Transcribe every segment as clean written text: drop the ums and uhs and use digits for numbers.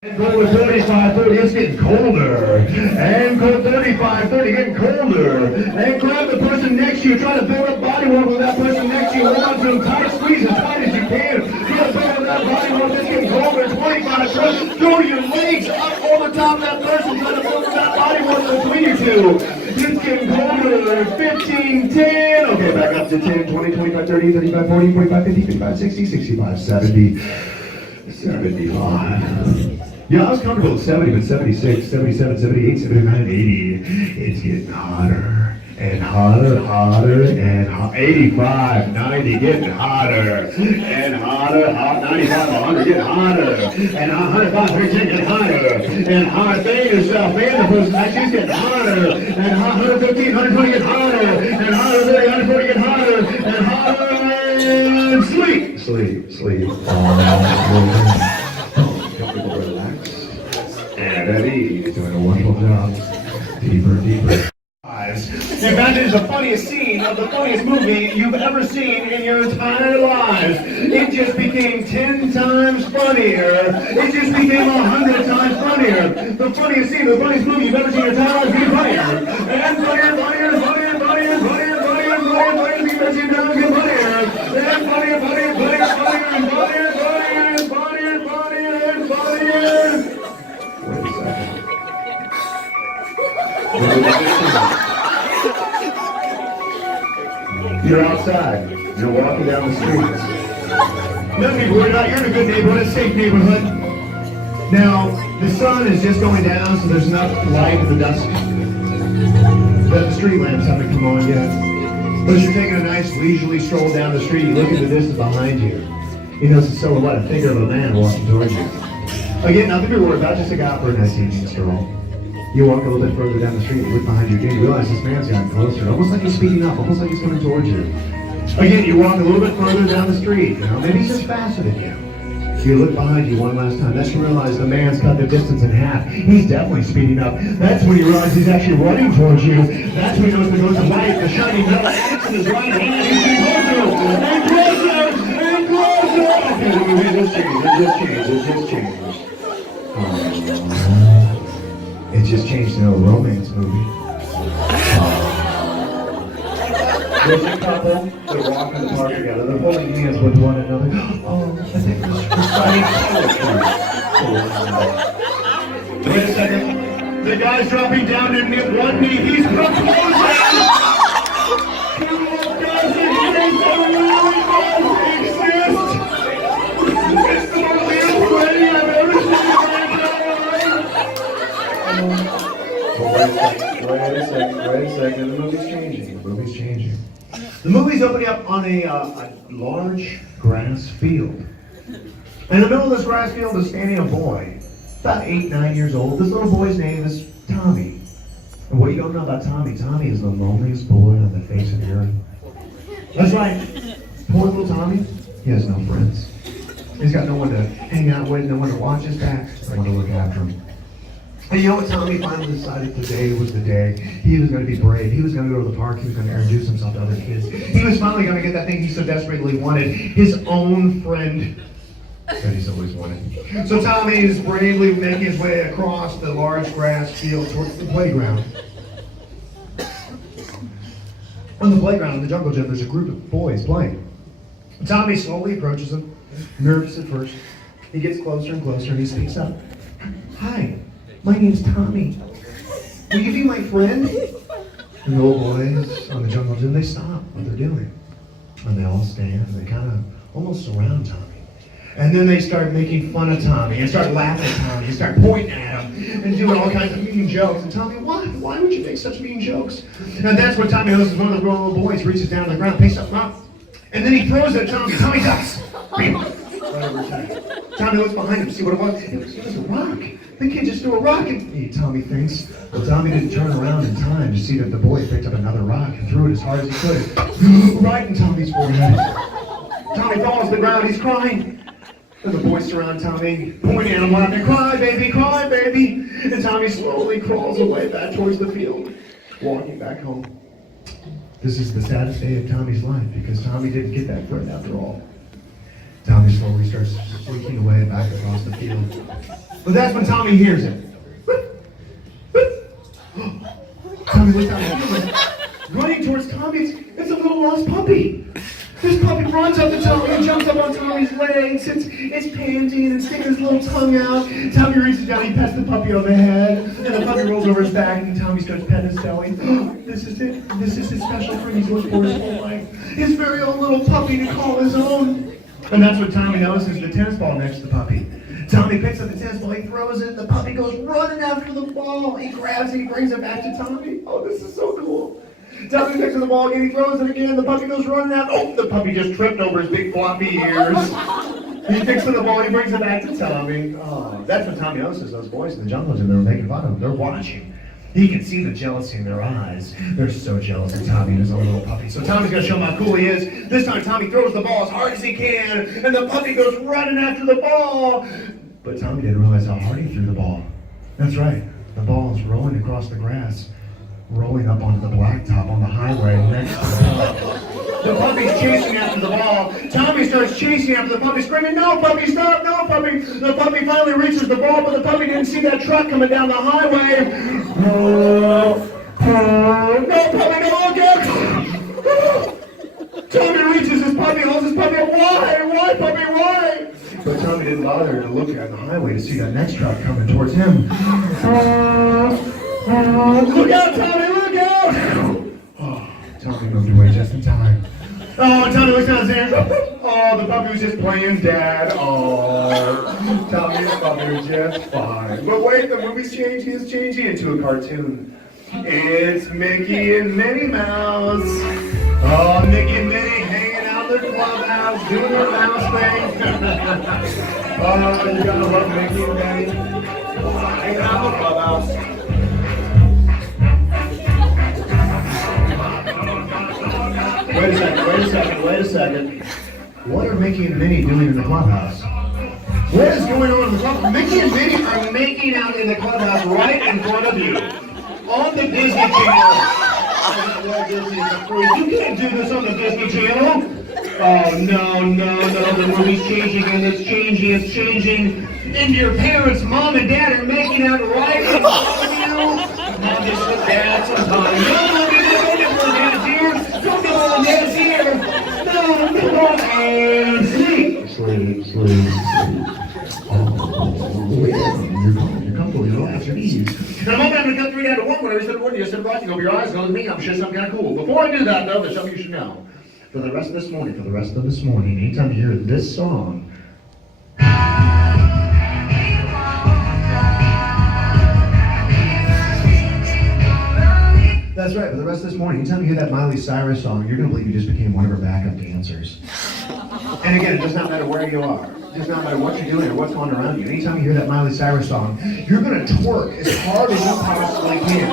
And cold 45, 30, it's getting colder. And cold 35, 30, getting colder. And grab the person next to you. Try to build up body warmth with that person next to you. Hold on to them tight, squeeze as tight as you can. Try to build up that body warmth. It's getting colder. 25, throw your legs up over top of that person. Try to build up that body warmth between you two. It's getting colder. 15, 10. Okay, back up to 10, 20, 25, 30, 35, 40, 45, 50, 55, 60, 65, 70. 75. Yeah, I was comfortable at 70, but 76, 77, 78, 79, 80. It's getting hotter and hotter, hotter, and 85, 90, getting hotter and hotter, 95, 100, getting hotter, and 105, 110, getting hotter, and hotter. Fan yourself, fan the person, she's getting hotter, and 115, 120, getting hotter, and 130, 140, getting hotter, and hotter, and sleep, sleep, sleep. And Eddie is doing a wonderful job. Deeper, deeper. In fact, it is the funniest scene of the funniest movie you've ever seen in your entire lives. It just became 10 times funnier. It just became 100 times funnier. The funniest scene, the funniest movie you've ever seen in your entire life became funnier. And funnier, funnier, funnier, funnier, funnier, funnier, funnier, funnier, you've ever seen now get funnier. And funnier, funnier, funnier, funnier, funnier, funnier, funnier, funnier, funnier. You're outside. You're walking down the streets. Nothing to be worried about. You're in a good neighborhood, a safe neighborhood. Now, the sun is just going down, so there's enough light in the dusk that the street lamps haven't come on yet. But as you're taking a nice leisurely stroll down the street, you look at the distance behind you. You know, it's a silhouette, a figure of a man walking towards you. Again, nothing to be worried about, just a guy for a nice evening stroll. You walk a little bit further down the street, you look behind you again, you realize this man's gotten closer, almost like he's speeding up, almost like he's coming towards you. Again, you walk a little bit further down the street, you know, maybe he's just faster than you. You look behind you one last time, that's when you realize the man's cut the distance in half. He's definitely speeding up. That's when you realize he's actually running towards you. That's when you notice the goes of light, the shiny metal ants in his right hand, he's getting closer, and closer, and closer! Okay, it just changed. It just changed to a romance movie. There's a couple that walk in the park together. They're holding hands with one another. Oh, I think this is reciting poetry. Wait a second. The guy's dropping down to one knee. He's proposing! Wait a second, the movie's changing. The movie's opening up on a large grass field. In the middle of this grass field is standing a boy, about 8, 9 years old. This little boy's name is Tommy. And what you don't know about Tommy, Tommy is the loneliest boy on the face of the earth. That's right, poor little Tommy, he has no friends. He's got no one to hang out with, no one to watch his back, no one to look after him. And you know what, Tommy finally decided today was the day. He was going to be brave. He was going to go to the park. He was going to introduce himself to other kids. He was finally going to get that thing he so desperately wanted, his own friend that he's always wanted. So Tommy is bravely making his way across the large grass field towards the playground. On the playground in the jungle gym, there's a group of boys playing. Tommy slowly approaches them, nervous at first. He gets closer and closer and he speaks up. Hi. My name's Tommy. Will you be my friend? And the little boys on the jungle gym, they stop what they're doing. And they all stand and they kind of almost surround Tommy. And then they start making fun of Tommy and start laughing at Tommy and start pointing at him and doing all kinds of mean jokes. And Tommy, why would you make such mean jokes? And that's what Tommy notices. One of the little boys reaches down to the ground, picks something up, and then he throws it at Tommy. Tommy ducks. Tommy looks behind him to see what it was. It was a rock. The kid just threw a rock at me, Tommy thinks. Well, Tommy didn't turn around in time to see that the boy picked up another rock and threw it as hard as he could. Right in Tommy's forehead. Tommy falls to the ground, he's crying. And the boys surround Tommy, pointing at him, laughing, cry baby. And Tommy slowly crawls away back towards the field, walking back home. This is the saddest day of Tommy's life because Tommy didn't get that friend after all. Tommy slowly starts slinking away back across the field. But that's when Tommy hears it. Tommy looks out the field, running towards Tommy. It's a little lost puppy. This puppy runs up to Tommy and jumps up on Tommy's legs. It's panting and sticking his little tongue out. Tommy reaches down, he pets the puppy on the head, and the puppy rolls over his back, and Tommy starts petting his belly. This is it. This is his special friend he's looked for his whole life. His very own little puppy to call his own. And that's what Tommy notices, the tennis ball next to the puppy. Tommy picks up the tennis ball, he throws it, the puppy goes running after the ball. He grabs it, he brings it back to Tommy. Oh, this is so cool. Tommy picks up the ball again, he throws it again, the puppy goes running out. Oh, the puppy just tripped over his big floppy ears. He picks up the ball, he brings it back to Tommy. Oh, that's what Tommy notices, those boys in the jungle, and they're making fun of him. They're watching. He can see the jealousy in their eyes. They're so jealous of Tommy and his own little puppy. So Tommy's gonna show him how cool he is. This time Tommy throws the ball as hard as he can, and the puppy goes running after the ball. But Tommy didn't realize how hard he threw the ball. That's right, the ball is rolling across the grass, rolling up onto the blacktop on the highway next to the ball. The puppy's chasing after the ball. Tommy starts chasing after the puppy, screaming, "No, puppy, stop! No, puppy!" The puppy finally reaches the ball, but the puppy didn't see that truck coming down the highway. No, puppy, no, again! Tommy reaches his puppy, holds his puppy up. Why, puppy, why? But Tommy didn't bother to look at the highway to see that next truck coming towards him. Look out, Tommy, look out! Oh, Tommy moved away just in time. Oh, Tommy looks down his hands. Oh, the puppy was just playing dad. Oh, Tommy and his puppy were just fine. But wait, the movie's changing. It's changing into a cartoon. It's Mickey and Minnie Mouse. Oh, Mickey and Minnie hanging out in their clubhouse, doing their mouse thing. Oh, you gotta love Mickey and Minnie. Hanging out in the clubhouse. Wait a second. What are Mickey and Minnie doing in the clubhouse? What is going on in the clubhouse? Mickey and Minnie are making out in the clubhouse right in front of you. On the Disney Channel. You can't do this on the Disney Channel. Oh, no. The movie's changing and it's changing. And your parents, mom and dad, are making out right in front of you. Mom, just look dad sometime. No, dad's here. Don't go on dad's here. No, and sleep. You're comfortable, you relax your knees. Now, I'm going to cut 3 down to 1. When I said 1, you said right, you open your eyes, go with me. I'm sure something kind of cool. Before I do that, though, there's something you should know. For the rest of this morning, anytime you hear this song, that's right, for the rest of this morning, anytime you hear that Miley Cyrus song, you're going to believe you just became one of her backup dancers. And again, it does not matter where you are. It does not matter what you're doing or what's going on around you. Anytime you hear that Miley Cyrus song, you're going to twerk as hard as you possibly can.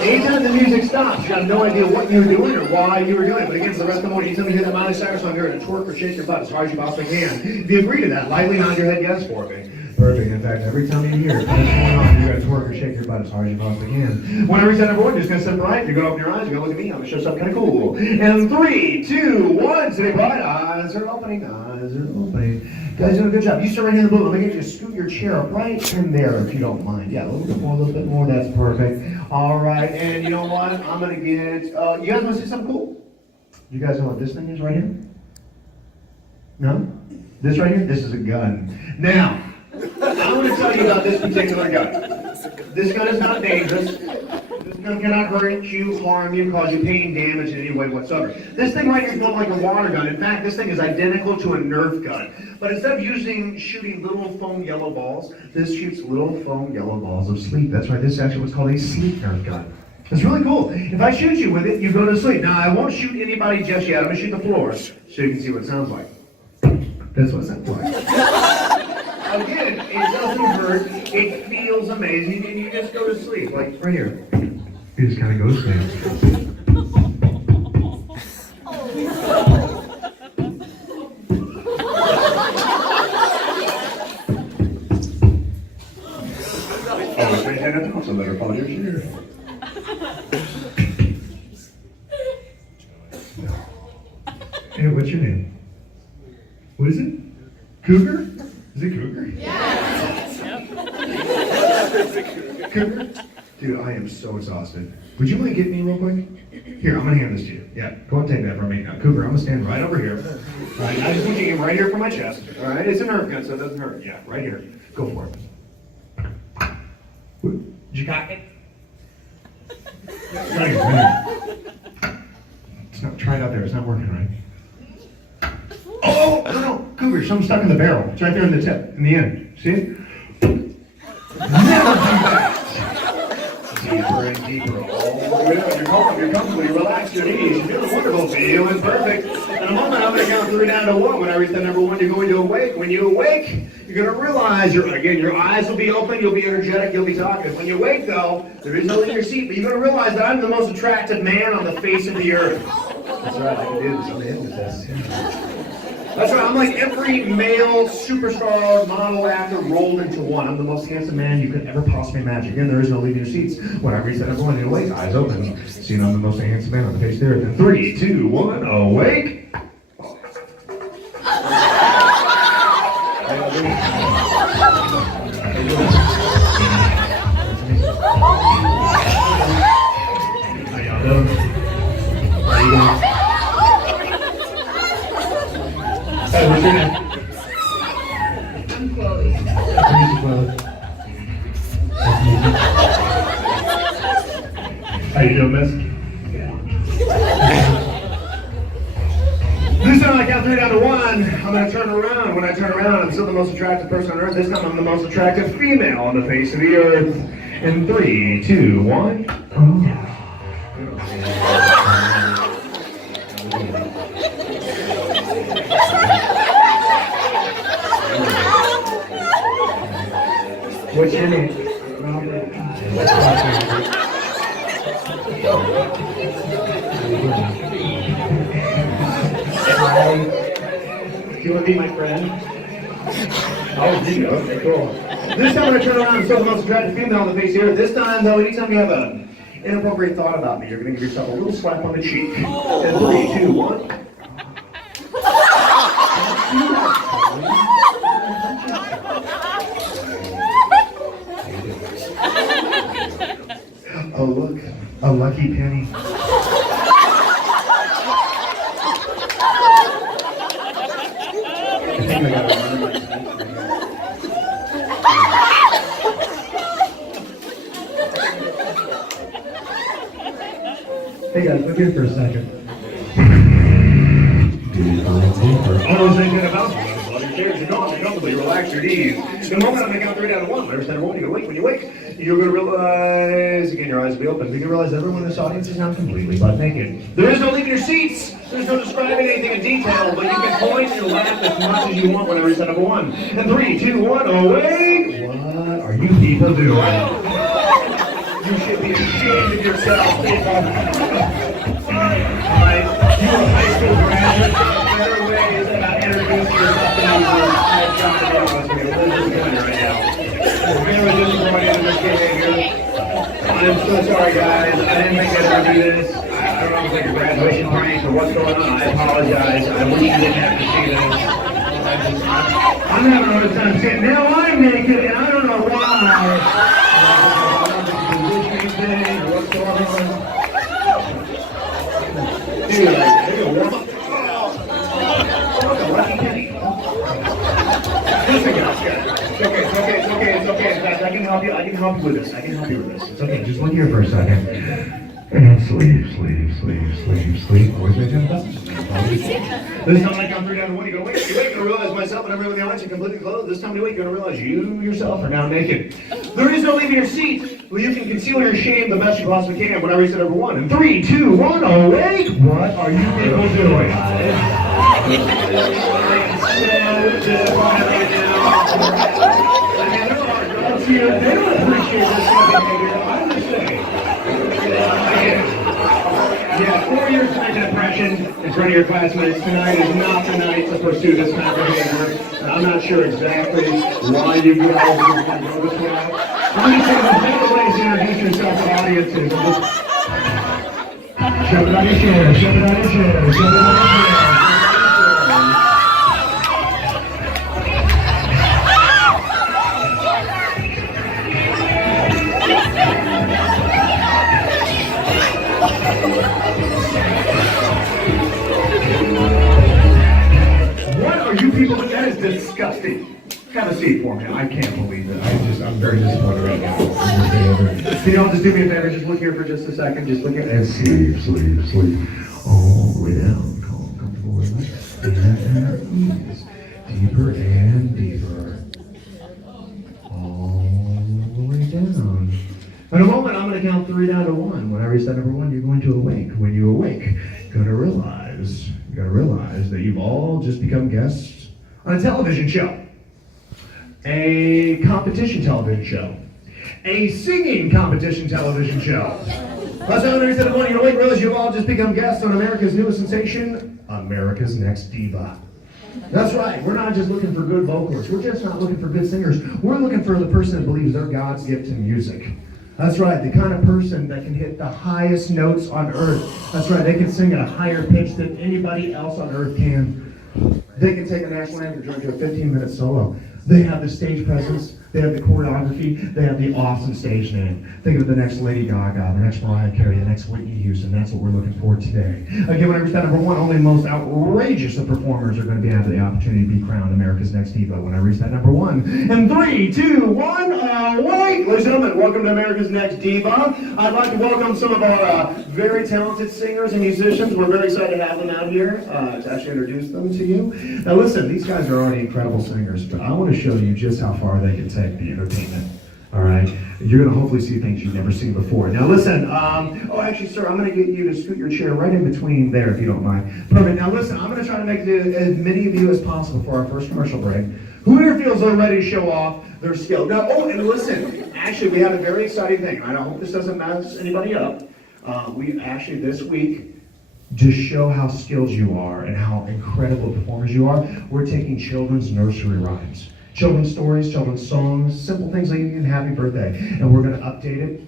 Anytime the music stops, you have no idea what you're doing or why you were doing it. But again, for the rest of the morning, anytime you hear that Miley Cyrus song, you're going to twerk or shake your butt as hard as you possibly can. If you agree to that, lightly nod your head yes for me. Perfect. In fact, every time you hear it, what's going on, you're going to twerk or shake your butt as hard as you possibly can. When I reach out number 1, you're just going to sit bright. You're going to open your eyes. You're going to look at me. I'm going to show something kind of cool. And 3, 2, 1. Stay bright. Eyes are opening. Guys, doing a good job. You sit right here in the blue. Let me get you to scoot your chair up right in there if you don't mind. Yeah, a little bit more. That's perfect. All right. And you know what? I'm going to get... you guys want to see something cool? You guys know what this thing is right here? No? This right here? This is a gun. Now... I want to tell you about this particular gun. This gun is not dangerous. This gun cannot hurt you, harm you, cause you pain, damage in any way whatsoever. This thing right here is built like a water gun. In fact, this thing is identical to a Nerf gun. But instead of shooting little foam yellow balls, this shoots little foam yellow balls of sleep. That's right, this is actually what's called a sleep Nerf gun. It's really cool. If I shoot you with it, you go to sleep. Now, I won't shoot anybody just yet. I'm going to shoot the floor so you can see what it sounds like. That's what it sounds like. Again, it doesn't hurt, it feels amazing, and you just go to sleep, like right here. You just kind of go to sleep. Oh, straight hand at the house, I better follow your shoe. Hey, what's your name? What is it? Cougar? Is it Cougar? Cougar? Dude, I am so exhausted. Would you mind getting me real quick? Here, I'm gonna hand this to you. Yeah, go and take that from me. Now, Cougar, I'm gonna stand right over here. All right, I just want you to get right here for my chest. All right, it's a nerve gun, so it doesn't hurt. Yeah, right here. Go for it. Did you cock it? Right here. It's not, try it out there. It's not working right. Oh, no, Cougar, something's stuck in the barrel. It's right there in the tip, in the end. See it? Never do that. Deeper and deeper. Oh, you're comfortable, you're relaxed, you're at ease. You're feeling wonderful, feeling perfect. In a moment, I'm going to count 3 down to 1. When I reach the number 1, you're going to awake. When you awake, you're going to realize, your eyes will be open, you'll be energetic, you'll be talkative. When you awake, though, there is no leaving your seat, but you're going to realize that I'm the most attractive man on the face of the earth. That's right, I can do this. I'm the hypnotist. That's right, I'm like every male superstar model actor rolled into one. I'm the most handsome man you could ever possibly imagine. Again, there is no leaving your seats. When I reach that number 1, you awake, eyes open. See, I'm the most handsome man on the face of the earth. In 3, 2, 1, awake. How y'all doing? How you doing? Hey, what's your name? I'm Chloe. How you doing, miss? This time I count 3 down to 1, I'm going to turn around. When I turn around, I'm still the most attractive person on earth. This time I'm the most attractive female on the face of the earth. In 3, 2, 1. Oh. What's your name? Robert. Do you want to be my friend? Oh, Diva. Okay, cool. This time I'm going to turn around and show the most attractive female on the face here. This time, though, anytime you have an inappropriate thought about me, you're going to give yourself a little slap on the cheek. In 3, 2, 1. Oh, look, a lucky penny. I think I got to run my Hey guys, look here for a second. All I was thinking about your chairs, you're gone, you're comfortable, you relax your knees. The moment I'm going to count 3 down to 1, every time you wake, when you wake, you're going to realize, again, your eyes will be open, but you realize everyone in this audience is now completely butt naked. There is no leaving your seats, there's no describing anything in detail, but you can point and laugh as much as you want whenever you set number 1. And 3, 2, 1, awake! What are you people doing? You should be ashamed of yourself, people. Alright, you are high school graduates, there are better ways about introducing yourself to people. I've got to be honest with you, this is good right now. We're very disappointed in this behavior. I'm so sorry, guys. I didn't think I'd ever do this. I don't know if it's like a graduation prank or what's going on. I apologize. I wish you didn't have to see this. I'm having a hard time saying, now I'm naked and I don't know why. What's going on? Dude, warm up. Oh, look, a lucky penny. Listen, guys, it's okay. In fact, I can help you with this. It's okay, just look here for a second. And sleep. Where's my gym button? This time I count 3 down to 1, you go, wait, you're going to realize myself and everyone in the audience are completely clothed. This time you wait, you're going to realize you yourself are now naked. There is no leaving your seat. Well, you can conceal your shame the best you possibly can when I reach number 1. In 3, 2, 1, awake! What are you people doing? They don't appreciate this kind of behavior. I'm just saying. Yeah, 4 years of depression in front of your classmates. Tonight is not the night to pursue this kind of behavior. I'm not sure exactly why you guys are going to go this way. I'm going to say the better ways to introduce yourself to audiences. Shove it on your chair, shove it on your chair, shove it on your chair. Have a seat for me. I can't believe it. I'm very disappointed right now. Can you all just do me a favor? Just look here for just a second. Just look at and sleep. All the way down. Calm, comfortable, relax. And at ease. Deeper and deeper. All the way down. In a moment, I'm going to count 3 down to 1. When I reach that number 1, you're going to awake. When you awake, you're going to realize that you've all just become guests on a television show. A competition television show. A singing competition television show. Last time I reached that 1, you're awake, realize you've all just become guests on America's newest sensation, America's Next Diva. That's right, we're not just looking for good vocalists. We're just not looking for good singers. We're looking for the person that believes they're God's gift to music. That's right, the kind of person that can hit the highest notes on earth. That's right, they can sing at a higher pitch than anybody else on earth can. They can take a national anthem and join to a 15-minute solo. They have the stage presence, they have the choreography, they have the awesome stage name. Think of the next Lady Gaga, the next Mariah Carey, the next Whitney Houston. That's what we're looking for today. Again, when I reach that number 1, only the most outrageous of performers are going to have the opportunity to be crowned America's Next Diva. When I reach that number 1, in 3, 2, 1, awake! Ladies and gentlemen, welcome to America's Next Diva. I'd like to welcome some of our very talented singers and musicians. We're very excited to have them out here to actually introduce them to you. Now listen, these guys are already incredible singers, but I want to show you just how far they can take the entertainment. All right, you're going to hopefully see things you've never seen before. Now listen, oh actually sir, I'm going to get you to scoot your chair right in between there if you don't mind. Perfect. Now listen, I'm going to try to make it as many of you as possible for our first commercial break. Who here feels they're ready to show off their skill? Now, oh, and listen, actually we have a very exciting thing. I hope this doesn't mess anybody up. We actually this week, to show how skilled you are and how incredible performers you are, we're taking children's nursery rhymes. Children's stories, children's songs, simple things like even happy birthday. And we're going to update it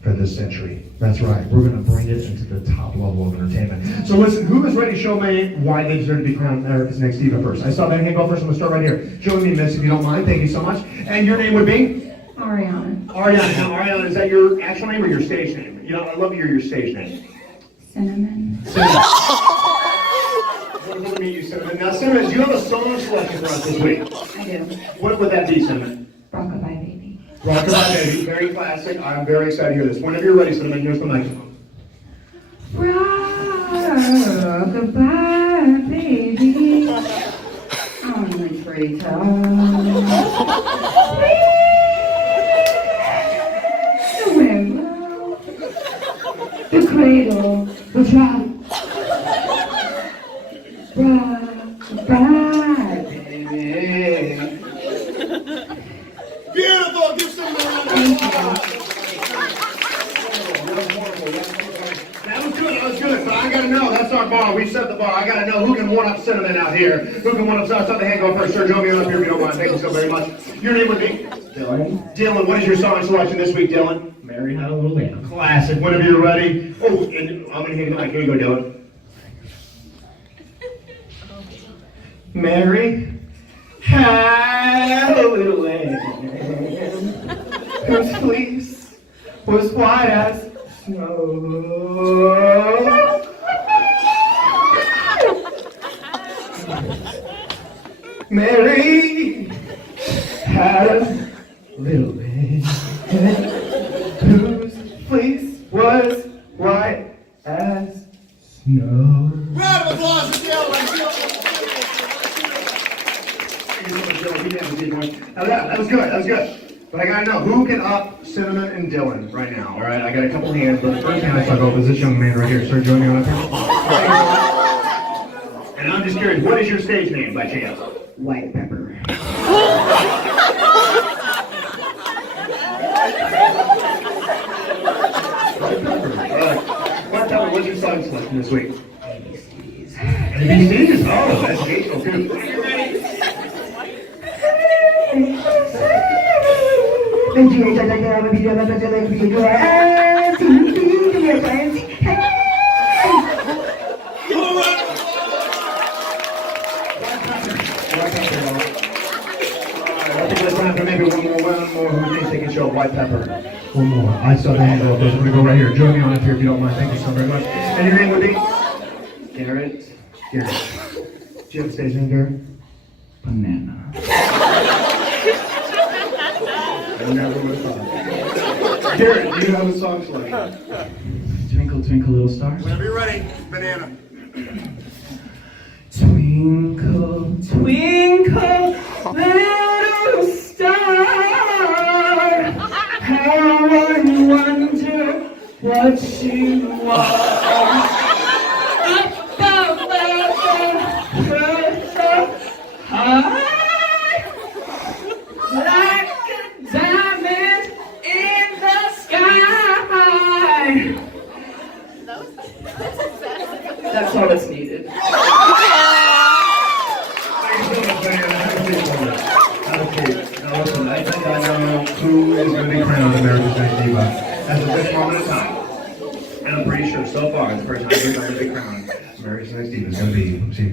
for this century. That's right. We're going to bring it into the top level of entertainment. So listen, who is ready to show me why they deserve to be crowned America's Next Diva first? I saw that hand go first. I'm going to start right here. Join me, miss, if you don't mind. Thank you so much. And your name would be? Ariana. Ariana. Now, Ariana, is that your actual name or your stage name? You know, I love your stage name. Cinnamon. Wonderful to meet you, Cinnamon. Now, Cinnamon, do you have a song selection for us this week? I do. What would that be, Cinnamon? Rockabye Baby. Rockabye Baby, very classic. I'm very excited to hear this. Whenever you're ready, Cinnamon, here's the microphone. Rockabye Baby. On the treetop. The wind blows. The cradle will drop. Rockabye baby. Beautiful! Give some more. That was good, but I gotta know, that's our bar, we set the bar, I gotta know who can one-up Cinnamon out here, who can one-up, so I saw the hand go first, sir, join me on up here if you don't mind, thank you so very much. Your name would be? Dylan. Dylan, what is your song selection this week, Dylan? Mary Had a Little Lamb. Classic, whenever you're ready. Oh, and I'm gonna hand the mic, here you go, Dylan. Mary had a little lamb whose fleece was white as snow. Mary had a little lamb whose fleece was white as snow. Round of applause for Dylan. Now that was good. But I gotta know, who can up Cinnamon and Dylan right now? All right, I got a couple hands, but the first hand I saw go was this young man right here. Sir, join me on up here. And I'm just curious, what is your stage name by chance? White pepper. White Pepper, what's your song selection this week? ABCs. ABCs? Oh, that's great. Okay. Maybe one more. Who thinks they can show White Pepper? One more. I saw the hand go up. I'm gonna go right here. Join me on up here if you don't mind. Thank you so very much. And your name would be? Garrett. Garrett. Do you have a stage name, Garrett? Banana. I never would have thought. Garrett, do you have a song selection? Twinkle, twinkle, little star. Whenever you're ready, banana. Twinkle, twinkle, little star. How I wonder what you are. Up above the high, like a diamond in the sky. That's all that's needed. Okay, now listen, I think I know who is going to be crowned America's Next Diva as of this moment of time. And I'm pretty sure so far the person I think is going to be crowned America's Next Diva is going to be, let's see.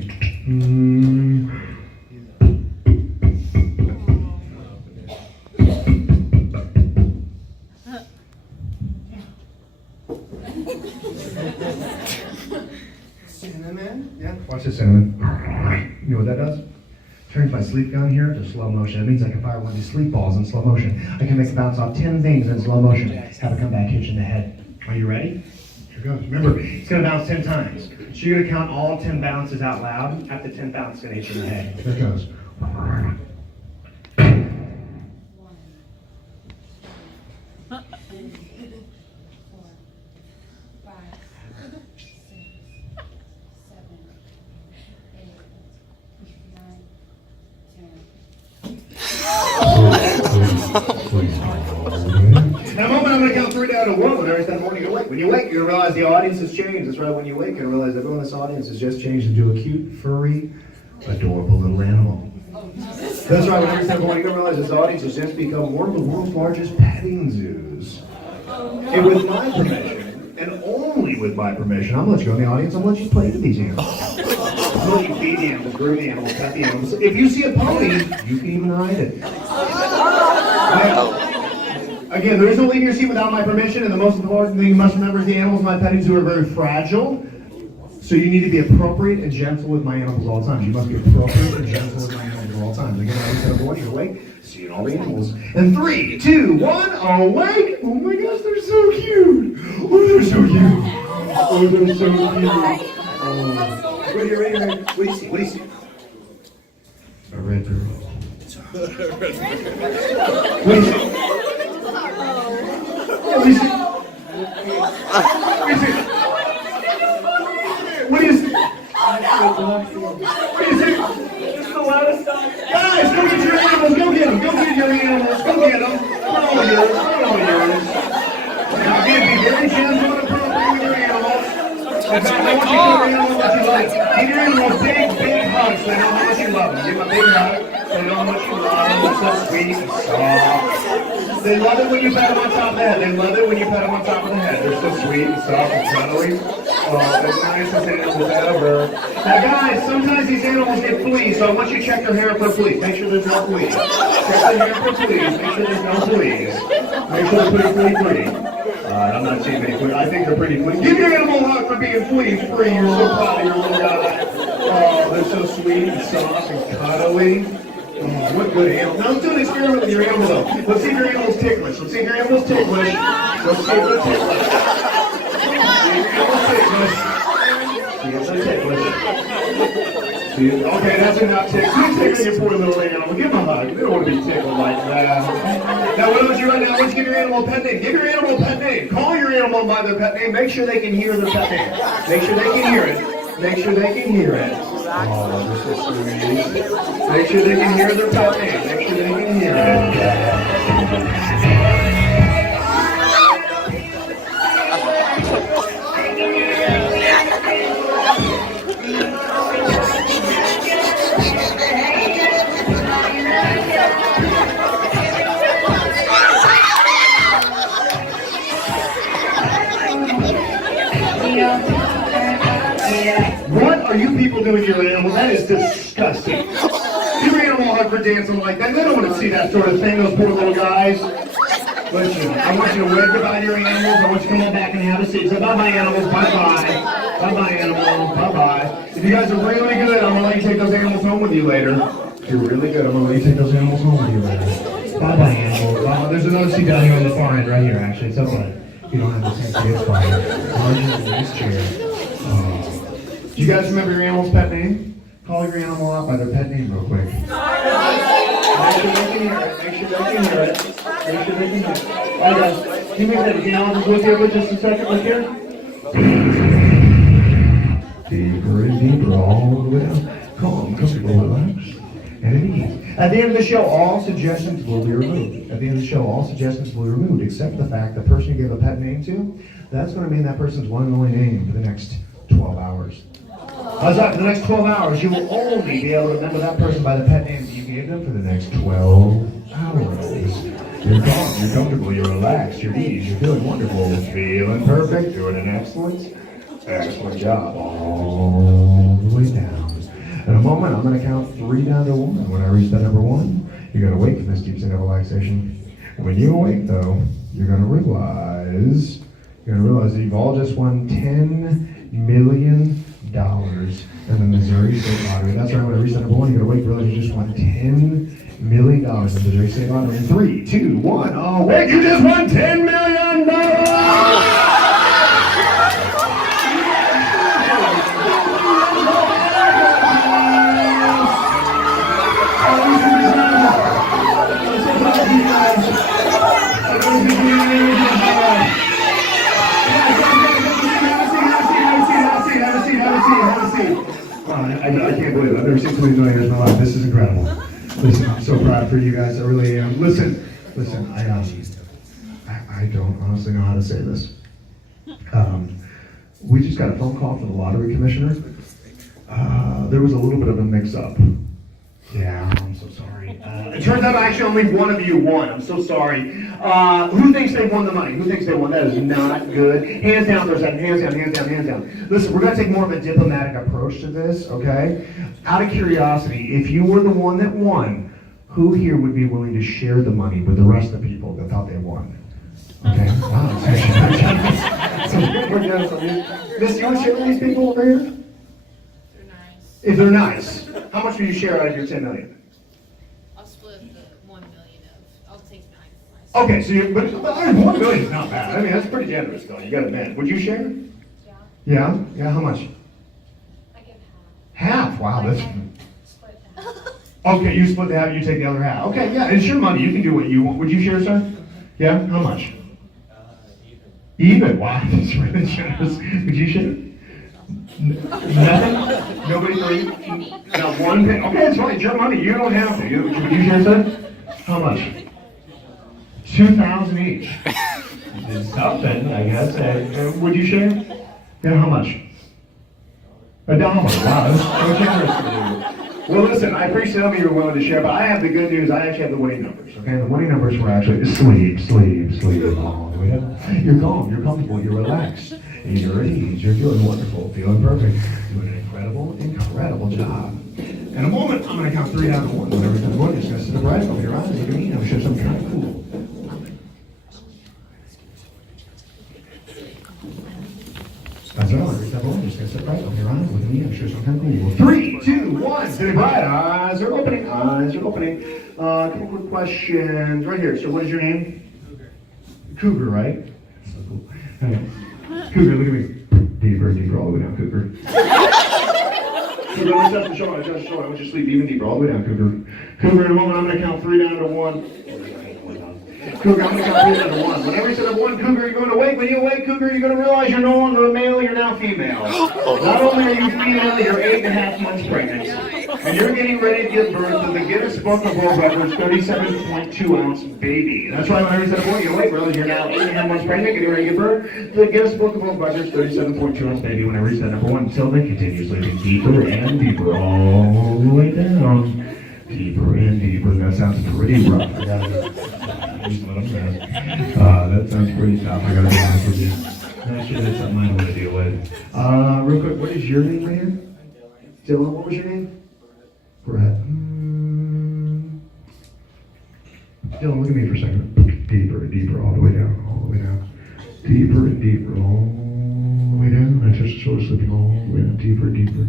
Cinnamon? Yeah. Watch this cinnamon. You know what that does? Turns my sleep gun here to slow motion. It means I can fire one of these sleep balls in slow motion. I can make it bounce off 10 things in slow motion. Have it come back, hit you in the head. Are you ready? Here goes. Remember, it's going to bounce 10 times. So you're going to count all 10 bounces out loud. After 10 bounces, it's going to hit you in the head. Here it goes. In a moment, I'm going to count 3 down to 1 when every morning you wake. When you wake, you're going to realize the audience has changed. That's right, when you wake, you realize everyone in this audience has just changed into a cute, furry, adorable little animal. That's right, when every morning you're going to realize this audience has just become one of the world's largest petting zoos. And with my permission, and only with my permission, I'm going to let you go in the audience, I'm going to let you play with these animals. I'm going to let you feed the animals, groom the animals, pet the animals. If you see a pony, you can even ride it. Now, again, there is no leaving your seat without my permission, and the most important thing you must remember is the animals in my petting zoo are very fragile, so you need to be appropriate and gentle with my animals all the time. You must be appropriate and gentle with my animals at all times. Again, I said, everyone, you're awake, seeing all the animals. And 3, 2, 1, awake! Oh my gosh, they're so cute! Oh, they're so cute! Oh, they're so cute! Oh. What do you see? What do you see? A red girl. What do you see? What do you see? What do you see? It's the loudest time. Guys, go get your animals. Go get them. Go get your animals. Go get them. They're all yours. They're all yours. Now, again, be very gentle and appropriate with your animals. In fact, I want you to give your animal what you like. Give your animal big, big hugs so they know how much you love them. Give them a big hug so they know how much you love them. They're so sweet and soft. They love it when you pat them on top of the head. They love it when you pat them on top of the head. They're so sweet and soft and cuddly. Oh, the nicest animals ever. Now guys, sometimes these animals get fleas, so I want you to check their hair for fleas. Make sure there's no fleas. Check their hair for fleas. Make sure there's no fleas. Make sure they're pretty flea-free. I'm not seeing any fleas. I think they're pretty flea. Give your animal a hug for being flea-free. You're so proud of your little guy. Oh, they're so sweet and soft and cuddly. Oh, what good animal. Now let's do an experiment with your animal though. Let's see if your animal's ticklish. Let's see if your animal's ticklish. Let's see if they're ticklish. Okay, that's enough tick. Keep tickling your poor little animal. Give them a hug. They don't want to be tickled like that. Now, what I want you right now, I want you to give your animal a pet name. Give your animal a pet name. Call your animal by their pet name. Make sure they can hear their pet name. Make sure they can hear it. Make sure they can hear it. Oh, this is sweet. Make sure they can hear their pet name. Make sure they can hear it. What are you people doing to your animal? That is disgusting. Give your animal a hug for dancing like that. They don't want to see that sort of thing, those poor little guys. Listen, I want you to wave goodbye to your animals. I want you to come on back and have a seat. Say bye-bye, animals. Bye-bye. Bye-bye, animals. Bye-bye. If you guys are really good, I'm going to let you take those animals home with you later. If you're really good, I'm going to let you take those animals home with you later. Bye-bye, animals. There's another seat down here on the far end, right here, actually. It's okay. You don't have to take it's fine. Nice chair. Do you guys remember your animal's pet name? Call your animal out by their pet name real quick. Make sure they can hear it. Make sure they can hear it. Make sure they can hear it. All right, guys. Can you make that again? I'll just look here for just a second. Look here. Deeper and deeper, all the way down. Calm, comfortable, relaxed, and at ease. At the end of the show, all suggestions will be removed. At the end of the show, all suggestions will be removed, except for the fact the person you gave a pet name to, that's going to mean that person's one and only name for the next 12 hours. How's that? For the next 12 hours, you will only be able to remember that person by the pet name that you gave them for the next 12 hours. You're calm, you're comfortable, you're relaxed, you're at ease, you're feeling wonderful, feeling perfect, doing an excellent job all the way down. In a moment, I'm going to count 3 down to 1. When I reach that number 1, you're going to wake from this deep state of relaxation. When you awake, though, you're going to realize that you've all just won $10 million in the Missouri State Lottery. That's right. When I reach that number 1, you're going to wake, realize you just won $10 million in the Missouri State Lottery. In 3, 2, 1, awake! You just won $10 million! I can't believe it. I've never seen so many millionaires in my life. This is incredible. Listen, I'm so proud for you guys. I really am. Listen. I don't honestly know how to say this. We just got a phone call from the lottery commissioner. There was a little bit of a mix-up. Yeah, I'm so sorry. It turns out actually only one of you won. I'm so sorry. Who thinks they won the money? Who thinks they won? That is not good. Hands down for a second. Hands down. Listen, we're going to take more of a diplomatic approach to this, okay? Out of curiosity, if you were the one that won, who here would be willing to share the money with the rest of the people that thought they won? Okay? Wow. We're generous. Miss, you want to share with these people over here? They're nice. If they're nice, how much will you share out of your $10 million? I'll split the 1 million I'll take 9 for myself. Okay, so but $1 million is not bad. I mean, that's pretty generous, though. You got to admit. Would you share? Yeah. Yeah. How much? I give Half. Wow, that's. split half. Okay, you split the half. You take the other half. Okay, yeah, it's your money. You can do what you want. Would you share, sir? Yeah. How much? Even. Wow, that's really generous. Would you share? Nothing? Nobody for you? Not one penny? Okay, that's fine. It's your money. You don't have to. Would you share, sir? How much? 2,000 each. It's something, I guess. Would you share? Yeah, how much? $1. Wow, that's so generous of you. Well, listen, I appreciate how many you were willing to share, but I have the good news. I actually have the winning numbers. Okay, the winning numbers were actually sleep. All the way up. You're calm, you're comfortable, you're relaxed, and you're at ease. You're feeling wonderful, feeling perfect, doing an incredible job. In a moment, I'm going to count 3 down to 1. Whenever you're going, just going to sit up right, open your eyes, look at me, and I'm sure something kind of cool. That's right, every step on, just gonna sit right, open your eyes, look at me, I'm sure some kind of cool. 3, 2, 1, sitting bright, eyes are opening. Couple quick questions, right here. So what is your name? Cougar, right? So cool. Hey. Cougar, look at me. Deeper, all the way down, Cougar. Cougar, adjust the shoulder, I want you to sleep even deeper, all the way down, Cougar. Cougar, in a moment, I'm gonna count 3 down to 1. Cougar, I'm going to count 3 down to 1. Whenever you said of 1, Cougar, you're going to wake. When you wake, Cougar, you're going to realize you're no longer a male, you're now female. Not only are you female, you're 8.5 months pregnant. And you're getting ready to give birth to the Guinness Book of World Records 37.2-ounce baby. That's right, whenever you said of 1, you wake, realize you're now 8.5 months pregnant, getting ready to give birth to the Guinness Book of World Records 37.2-ounce baby. Whenever you said number 1, until then, continue sleeping deeper and deeper, all the way down. Deeper and deeper. That sounds pretty rough. I gotta that sounds pretty tough. I gotta be honest with you. Not sure that's something I want to deal with. Real quick, what is your name, man? Dylan, what was your name? Brett. Dylan, look at me for a second. Deeper and deeper, all the way down, Deeper and deeper, all the way down. I touch the shoulder, slipping all the way down, deeper and deeper.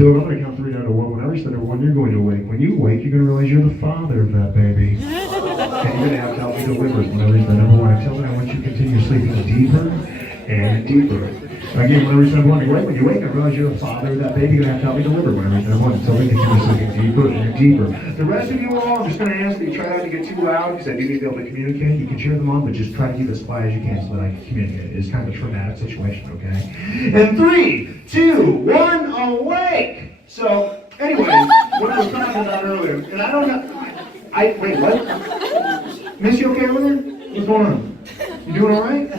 Dylan, I'm going to count 3 down to 1. Whenever you say number 1, you're going to awake. When you awake, you're going to realize you're the father of that baby. And you're going to have to help me deliver it whenever you say number 1. Until then, I want you to continue sleeping deeper and deeper. Again, whenever you say number 1, you wake. When you wake, I realize you're the father of that baby. You're going to have to help me deliver whenever you say number 1. Until then, continue sleeping deeper and deeper. The rest of you all, I'm just going to ask that you try not to get too loud because I do need to be able to communicate. You can cheer them on, but just try to keep as quiet as you can so that I can communicate. It's kind of a traumatic situation, okay? And 3, 2, 1, awake! So, anyway, what I was talking about earlier, and I don't know, wait, what? Miss, you okay over there? What's going on? You doing all right?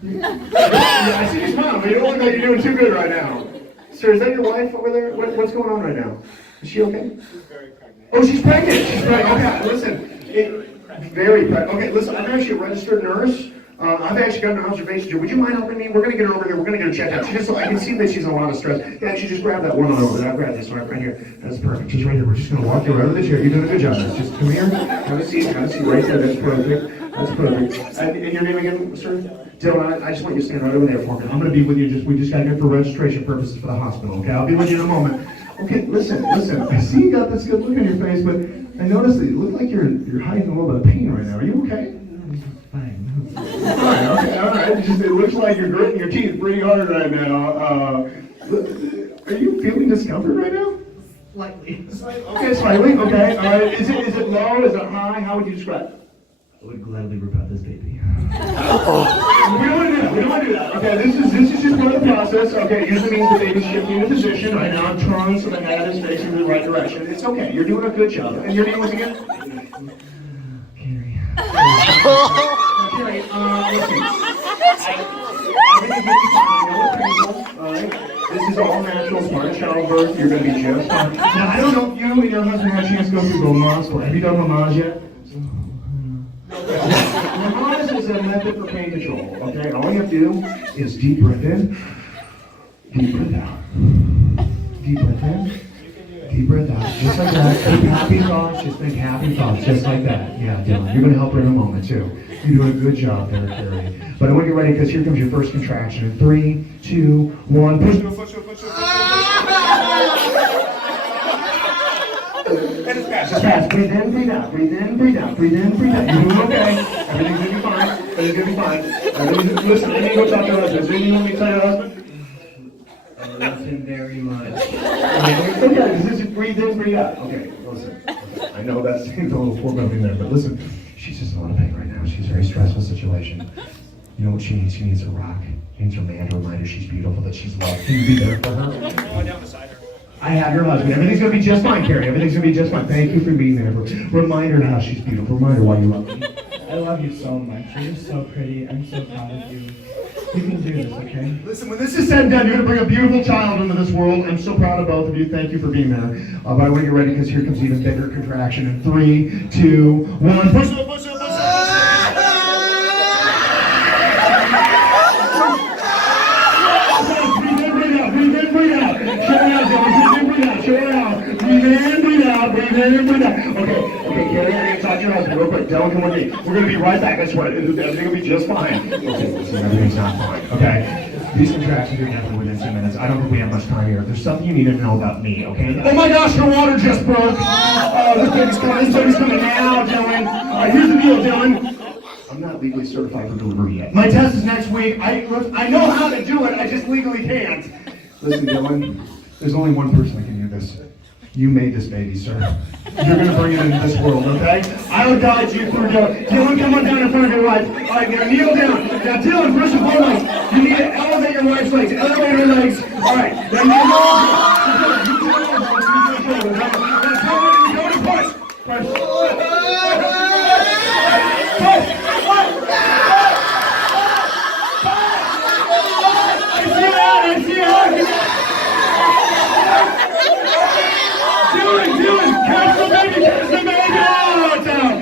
Yeah, I see you smiling, but you don't look like you're doing too good right now. Sir, is that your wife over there? What's going on right now? Is she okay? She's very pregnant. Oh, she's pregnant. She's pregnant. Okay, listen. Very pregnant. Okay, listen, I'm actually a registered nurse. I've actually got an observation here. Would you mind helping me? We're going to get her over here. We're going to get her checked out. She just, I can see that she's in a lot of stress. Yeah, she just grab that one on over there. I'll grab this one right here. That's perfect. She's right here. We're just going to walk you right over the chair. You're doing a good job. Just come here. Have a seat. Right there. That's perfect. That's perfect. And your name again, sir? Dylan, I just want you to stand right over there for me. I'm going to be with you. We just got here for registration purposes for the hospital, okay? I'll be with you in a moment. Okay, listen. I see you got this good look on your face, but I noticed that you look like you're hiding a little bit of pain right now. Are you okay? Fine. All right. It looks like you're gritting your teeth pretty hard right now. Are you feeling discomfort right now? Slightly. Okay, slightly. Okay. All right. Is it low? Is it high? How would you describe it? I would gladly rip out this baby. We don't want to do that. We don't want to do that. Okay, this is just part of the process. Okay, it usually means the baby's shifting into position. Right now, I'm turning so the head is facing the right direction. It's okay. You're doing a good job. And your name was again? Carrie. Carrie, listen. Everything's going to be fine. I know it's painful. All right. This is all natural. It's part of childbirth. You're going to be just fine. Now, I don't know if you and your husband had a chance to go through Lamaze. Have you done Lamaze yet? Lamaze is a method for pain control, okay? All you have to do is deep breath in, deep breath out. Deep breath in, deep breath out. Just like that. Think happy thoughts, just think happy thoughts, just like that. Yeah, Dylan, you're going to help her in a moment, too. You're doing a good job there, Carrie. But I want you ready, because here comes your first contraction. In 3, 2, 1, push. And it's fast. It's fast. Breathe in, breathe out. Breathe in, breathe out. Breathe in, breathe out. You're doing okay. Everything's gonna be fine. Everything's gonna be fine. Listen, I need to go talk to your husband. Is there anything you want me to tell your husband? I love him very much. Okay, this is breathe in, breathe out. Okay, listen. I know that seems a little foreboding there, but listen. She's just in a lot of pain right now. She's a very stressful situation. You know what she needs? She needs a rock. She needs her man to remind her she's beautiful, that she's loved. Can you be there for her? Going down beside her. I have your husband. Everything's going to be just fine, Carrie. Everything's going to be just fine. Thank you for being there. Remind her how she's beautiful. Remind her why you love her. I love you so much. You're so pretty. I'm so proud of you. You can do this, okay? Listen, when this is said and done, you're going to bring a beautiful child into this world. I'm so proud of both of you. Thank you for being there. By the way, you're ready, because here comes even bigger contraction. In 3, 2, 1. Push it, push it, push it. Breathe in, breathe out. Okay, Carrie, I need to talk to your husband real quick. Dylan, come with me. We're going to be right back. I swear, everything will be just fine. Okay, listen, everything's not fine. Okay? These contractions are going to happen within 2 minutes. I don't think we have much time here. If there's something you need to know about me, okay? Oh my gosh, her water just broke. This baby's coming now, Dylan. Here's the deal, Dylan. I'm not legally certified for delivery yet. My test is next week. I know how to do it. I just legally can't. Listen, Dylan, there's only one person that can do this. You made this baby, sir. You're going to bring it into this world, okay? I will guide you through it. Dylan, come on down in front of your wife. All right, now kneel down. Now, Dylan, first and foremost, you need to elevate your wife's legs. Elevate her legs. All right. Now, kneel down. Now, go to push. Push. I see her. Dylan, catch the baby, oh, it's out.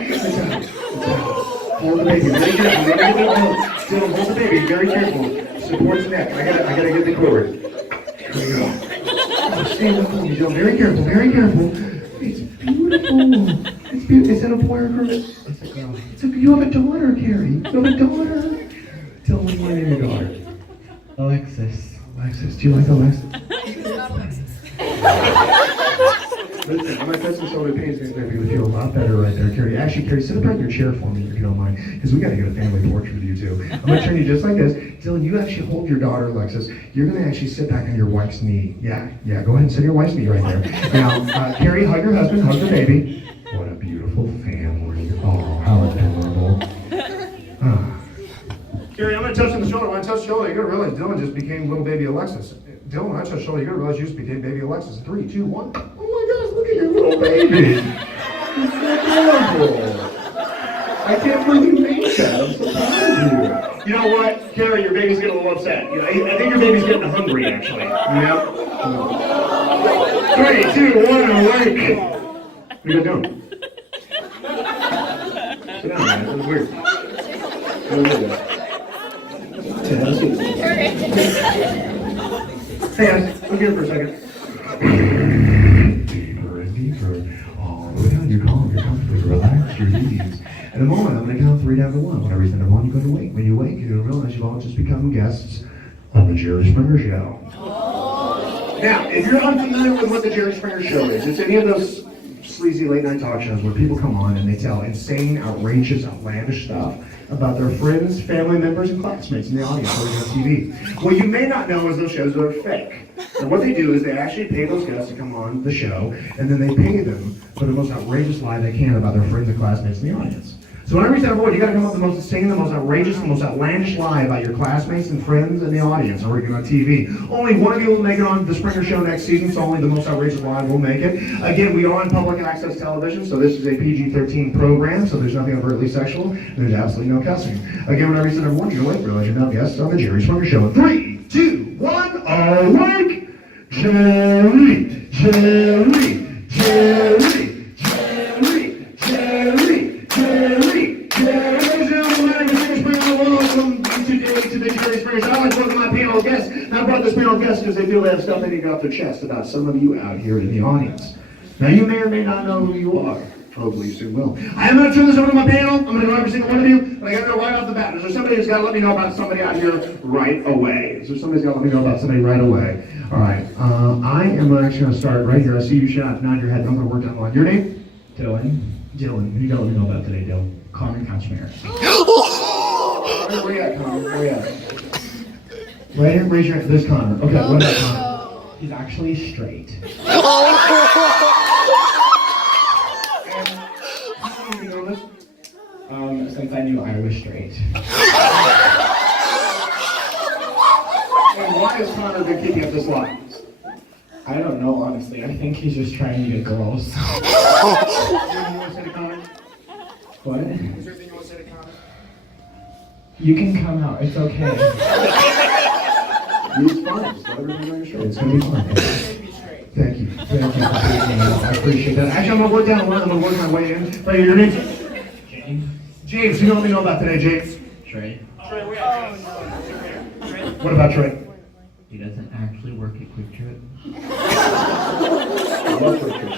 Hold the baby, very careful, Dylan, hold the baby, very careful, support the neck, I gotta get the cord. Here we go. Stand up, Dylan, very careful. It's beautiful. It's beautiful. Is it a boy or a girl? It's a girl. You have a daughter, Carrie. You have a daughter. Tell me why your daughter. Alexis. Alexis, do you like Alexis? Listen, I'm gonna touch the shoulder pain. It's gonna make me feel a lot better right there, Carrie. Actually, Carrie, sit up right in your chair for me if you don't mind, because we gotta get a family portrait of you too. I'm gonna turn you just like this. Dylan, you actually hold your daughter, Alexis. You're gonna actually sit back on your wife's knee. Yeah, go ahead and sit on your wife's knee right there. Now, Carrie, hug your husband, hug the baby. What a beautiful family. Oh, how adorable. Carrie, I'm gonna touch on the shoulder. When I touch the shoulder, you're gonna realize Dylan just became little baby Alexis. Dylan, when I touch the shoulder, you're gonna realize you just became baby Alexis. 3, 2, 1. Oh my gosh, look at your little baby. He's adorable. I can't believe you made that. I'm so proud of you. You know what, Carrie, your baby's getting a little upset. You know, I think your baby's getting hungry, actually. You know? 3, 2, 1, awake. What are you doing? Sit down, man. This is weird. Hey, guys, look here for a second. Deeper and deeper. All the way down. You're calm, you're comfortable, you're relaxed, you're at ease. In a moment, I'm going to count 3 down to 1. Whenever you think of 1, you go to wake. When you wake, you're going to realize you've all just become guests on the Jerry Springer Show. Now, if you're unfamiliar with what the Jerry Springer Show is, it's any of those sleazy late-night talk shows where people come on and they tell insane, outrageous, outlandish stuff about their friends, family members, and classmates in the audience or on TV. What you may not know is those shows are fake. And what they do is they actually pay those guests to come on the show, and then they pay them for the most outrageous lie they can about their friends and classmates in the audience. So whenever you say, "Boy, you got to come up with the most insane, the most outrageous, the most outlandish lie about your classmates and friends in the audience, or you're on TV." Only one of you will make it on the Springer Show next season, so only the most outrageous lie will make it. Again, we are on public access television, so this is a PG-13 program, so there's nothing overtly sexual, and there's absolutely no cussing. Again, whenever you say number 1, you're awake, realize you're now guests on the Jerry Springer Show. 3, 2, 1, awake! Jerry, Jerry, Jerry. I brought this panel of guests because they feel they have stuff they need to get off their chest about some of you out here in the audience. Now, you may or may not know who you are. Hopefully, you soon will. I am going to turn this over to my panel. I'm going to go every single one of you, but I got to go right off the bat. Is there somebody who's got to let me know about somebody out here right away? Is there somebody who's got to let me know about somebody right away? All right. I am actually going to start right here. I see you nod your head. I'm going to work down the line. Your name? Dylan. Dylan. Who you got to let me know about today, Dylan? Carmen Kachmir. Where you at, Connor? Where you at? Right here, raise your hand. This Connor. Okay, what about Connor? He's actually straight. And how do you know this? Since I knew I was straight. And why is Connor been keeping up this lie? I don't know, honestly. I think he's just trying to get girls. Is there anything you want to say to Connor? What? Is there anything you want to say to Connor? You can come out. It's okay. It's fine. Just let everybody know you're straight. It's going to be fine. Thank you. Thank you for taking me out. I appreciate that. Actually, I'm going to work down the line. I'm going to work my way in. Right, your name? James. James, you know what we know about today, James? Trey. What about Trey? He doesn't actually work at Quick Trip.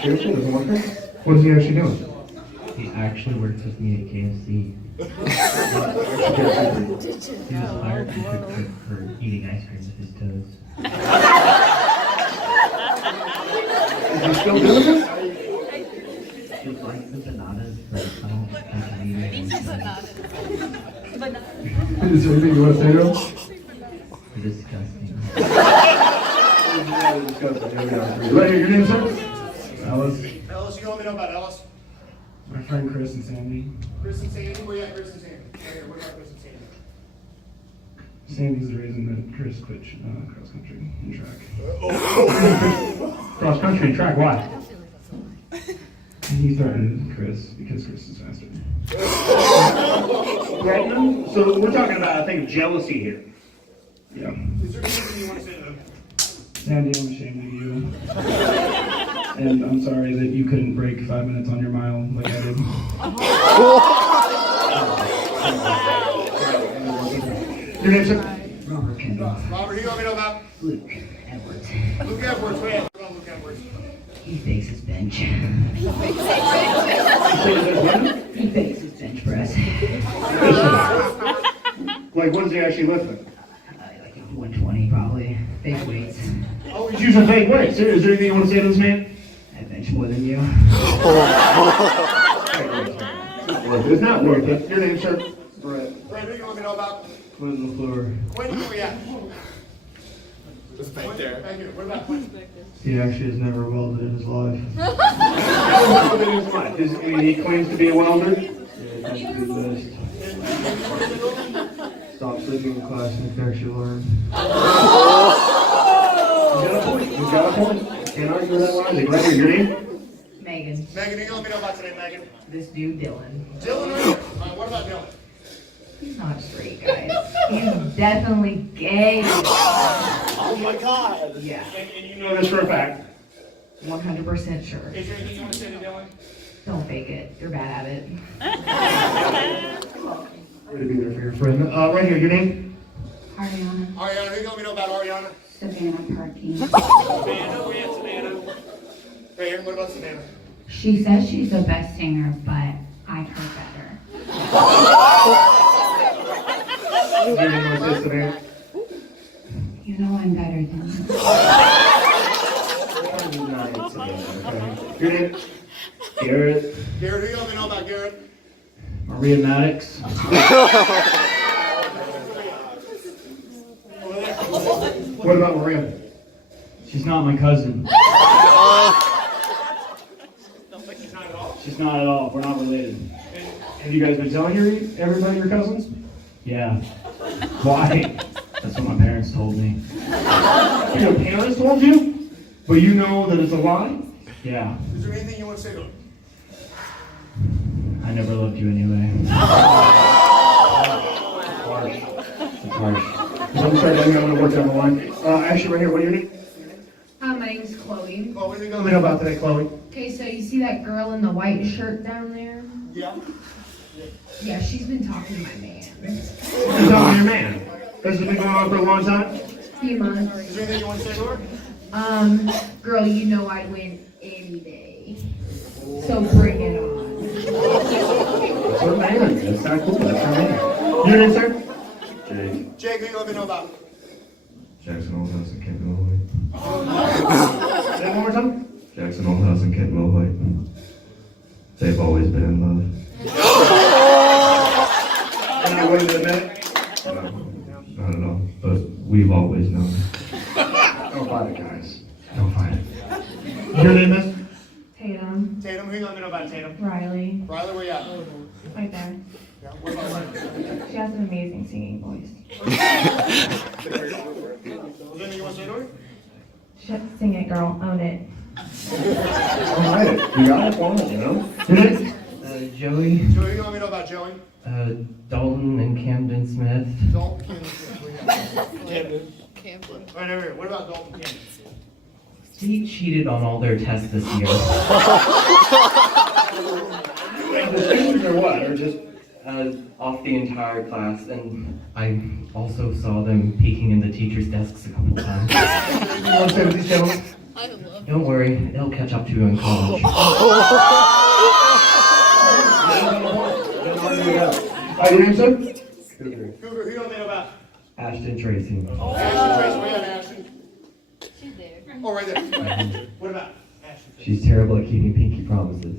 Seriously, doesn't work there? What is he actually doing? He actually works with me at KFC. He was hired from Quick Trip for eating ice cream with his toes. Is he still doing this? Just like the bananas, but I don't think I need any. Is there anything you want to say to him? They're disgusting. Right here, your name, sir? Ellis, Ellis, you know what we know about Ellis? my friend Chris and Sandy. Chris and Sandy? Where you at, Chris and Sandy? Right here, what about Chris and Sandy? Sandy's the reason that Chris quit cross country and track. Cross country and track, why? And he threatened Chris because Chris is faster. So we're talking about, I think, jealousy here. Yeah. Is there anything you want to say to them? Sandy, I'm ashamed of you. And I'm sorry that you couldn't break 5 minutes on your mile like I did. Your name, sir? Robert Kendall. Robert, who you want me to know about? Luke Edwards. Luke Edwards, where you at? What about Luke Edwards? He fakes his bench. You say there's what? He fakes his bench press. Like, what is he actually lifting? Like 120 probably. Fake weights. Oh, he's Just use a fake way. Seriously, is there anything you want to say to this man? I bench more than you. It's not worth it. Your name, sir? Brett. Brad, who you want me to know about? Quentin LaFleur. Quentin, where you at? Just back there. Thank you. What about Quentin? He actually has never welded in his life. He claims to be a welder. Yeah, he tries to be the best. Stop sleeping in class and next you learn. He's got a point. He's got a point. Can't argue with that logic. Right here, your name? Megan. Megan, who you want me to know about today, Megan? This dude, Dylan. Dylan, right here. All right, what about Dylan? He's not straight, guys. He's definitely gay. Oh my God. Yeah, And you know this for a fact. 100% sure. Is there anything you want to say to Dylan? Don't fake it. You're bad at it. Way to be there for your friend. Right here, your name? Ariana. Ariana, who you want me to know about Ariana? Savannah Parking. Savannah, where you at, Savannah? Right here, what about Savannah? She says she's the best singer, but I heard better. Is there anything you want to say, Savannah? You know I'm better than you. Your name? Garrett. Garrett, who you want me to know about Garrett? Maria Maddox. What about Maria? She's not my cousin. She's not at all. We're not related. Have you guys been telling everybody your cousins? Yeah. Why? That's what my parents told me. Your parents told you? But you know that it's a lie? Yeah. Is there anything you want to say to him? I never loved you anyway. Harsh. It's harsh. So I'm sorry, I'm going to work down the line. Actually, right here, what do you need? Hi, my name's Chloe. Well, what do you Let me know about today, Chloe. Okay, so you see that girl in the white shirt down there? Yeah. Yeah, she's been talking to my man. You're talking to your man. This has been going on for a long time? Few months. Is there anything you want to say to her? Girl, you know I'd win any day. So bring it on. That's our man. That's not cool. That's our man. Your name, sir? Jake. Jake, who you want me to know about? Jackson Oldhouse and Kent Millwhite. Say that one more time. Jackson Oldhouse and Kent Millwhite. They've always been in love. And I waited a minute. No, not at all. But we've always known. Don't fight it, guys. Don't fight it. Your name is? Tatum, Tatum, who you want me to know about Tatum? Riley, Riley, where you at? right there. Yeah, what about Riley? She has an amazing singing voice. Is there anything you want to say to her? Sing it, girl. Own it. Don't fight it. You got it, why not, you know? Your name? Joey. Joey, who you want me to know about Joey? Dalton and Camden Smith. Dalton Camden. Where you at? Camden. Right over here. What about Dalton Camden? He cheated on all their tests this year. The students or what? Or just... Off the entire class, and I also saw them peeking in the teachers' desks a couple times. You want to say with these gentlemen? I love Don't worry, they'll catch up to you in college. Your name, sir? Cougar, who you want me to know about? Ashton Tracy. Ashton Trace, where you at, Ashton? She's there. Oh, right there. What about Ashton? She's terrible at keeping pinky promises.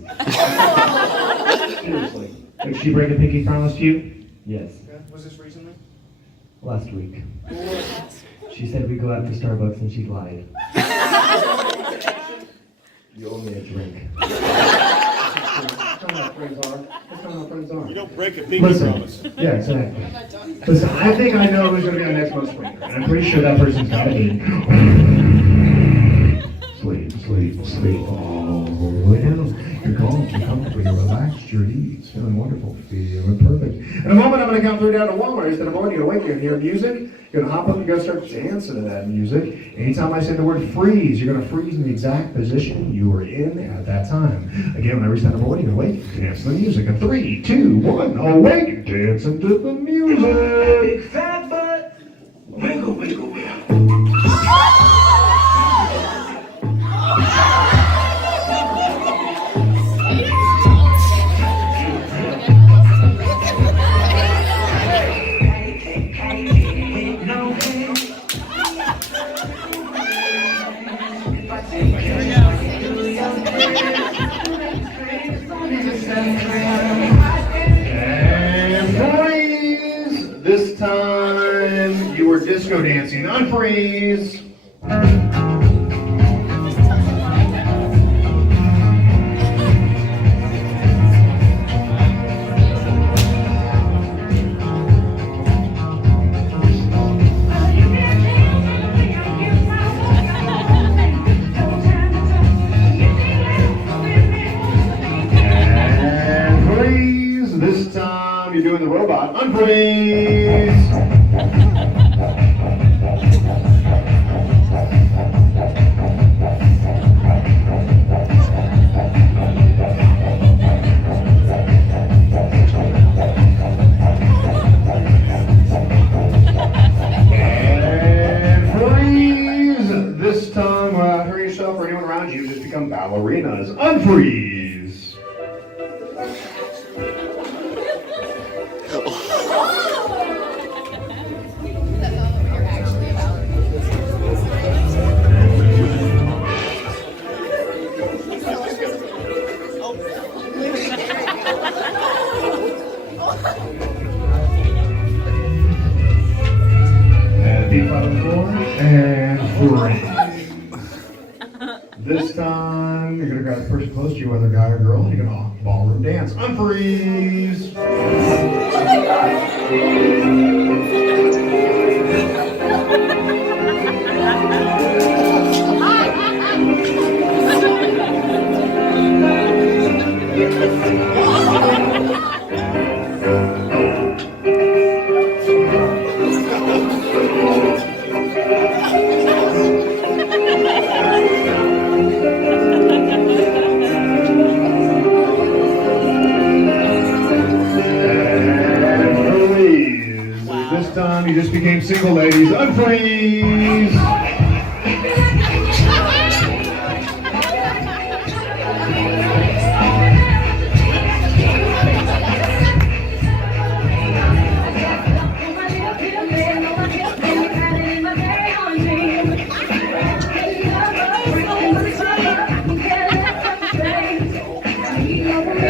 Seriously. Did she break a pinky promise to you? Yes, Okay. Was this recently? last week. She said we'd go out for Starbucks and she lied. You owe me a drink. That's not how friends are. That's not how friends are. You don't break a pinky Listen. promise. Yeah, exactly. Listen, I think I know who's going to be on next month's springer, and I'm pretty sure that person's got to be. Sleep, sleep, sleep all the way down. You're calm, you're comfortable, you're relaxed, you're at ease, feeling wonderful, feeling perfect. In a moment, I'm going to count through down to Walmart. Instead of going, you're awake, you're going to hear music. You're going to hop up and go start dancing to that music. Anytime I say the word freeze, you're going to freeze in the exact position you were in at that time. Again, when I reach that number one, you're awake, dance to the music. In 3, 2, 1, awake, dancing to the music. Fat butt! Wiggle, wiggle, wiggle. disco dancing. Unfreeze. And freeze. This time you're doing the robot. Unfreeze. This time, hurry yourself or anyone around you, just become ballerinas. Unfreeze! You're actually about. And deep on the floor, and freeze. This time, you're gonna grab the person close to you, whether guy or girl, and you're gonna ballroom dance. Unfreeze! This time you just became single ladies. Unfreeze!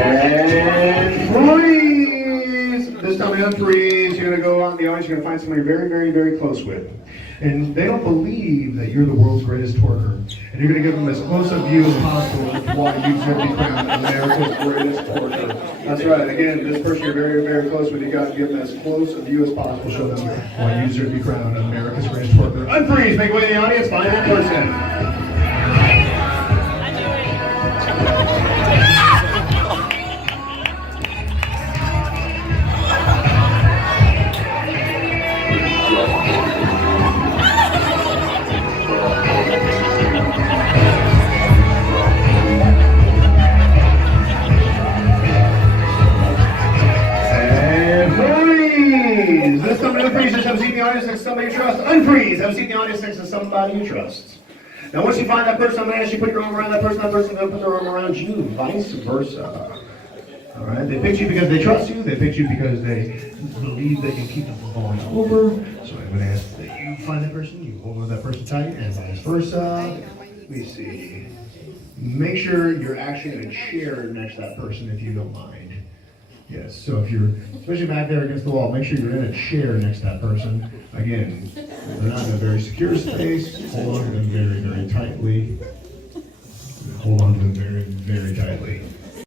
And freeze! This time you unfreeze. You're going to go out in the audience. You're going to find somebody very, very, very close with. And they don't believe that you're the world's greatest twerker. And you're going to give them as close a view as possible while you deserve to be crowned America's greatest twerker. That's right. Again, this person you're very, very close with, you got to give them as close a view as possible. Show them why you deserve to be crowned America's greatest twerker. Unfreeze! Make way in the audience. Find that person. This time to unfreeze. Just have a seat in the audience next to somebody you trust. Unfreeze. Have a seat in the audience next to somebody you trust. Now, once you find that person, I'm going to ask you to put your arm around that person is going to put their arm around you. Vice versa. All right. They picked you because they trust you. They picked you because they believe they can keep them from falling over. So I'm going to ask that you find that person, you hold on to that person tight, and vice versa. Let me see. Make sure you're actually in a chair next to that person if you don't mind. Yes, so if you're, especially back there against the wall, make sure you're in a chair next to that person. Again, they're not in a very secure space. Hold on to them very, very tightly.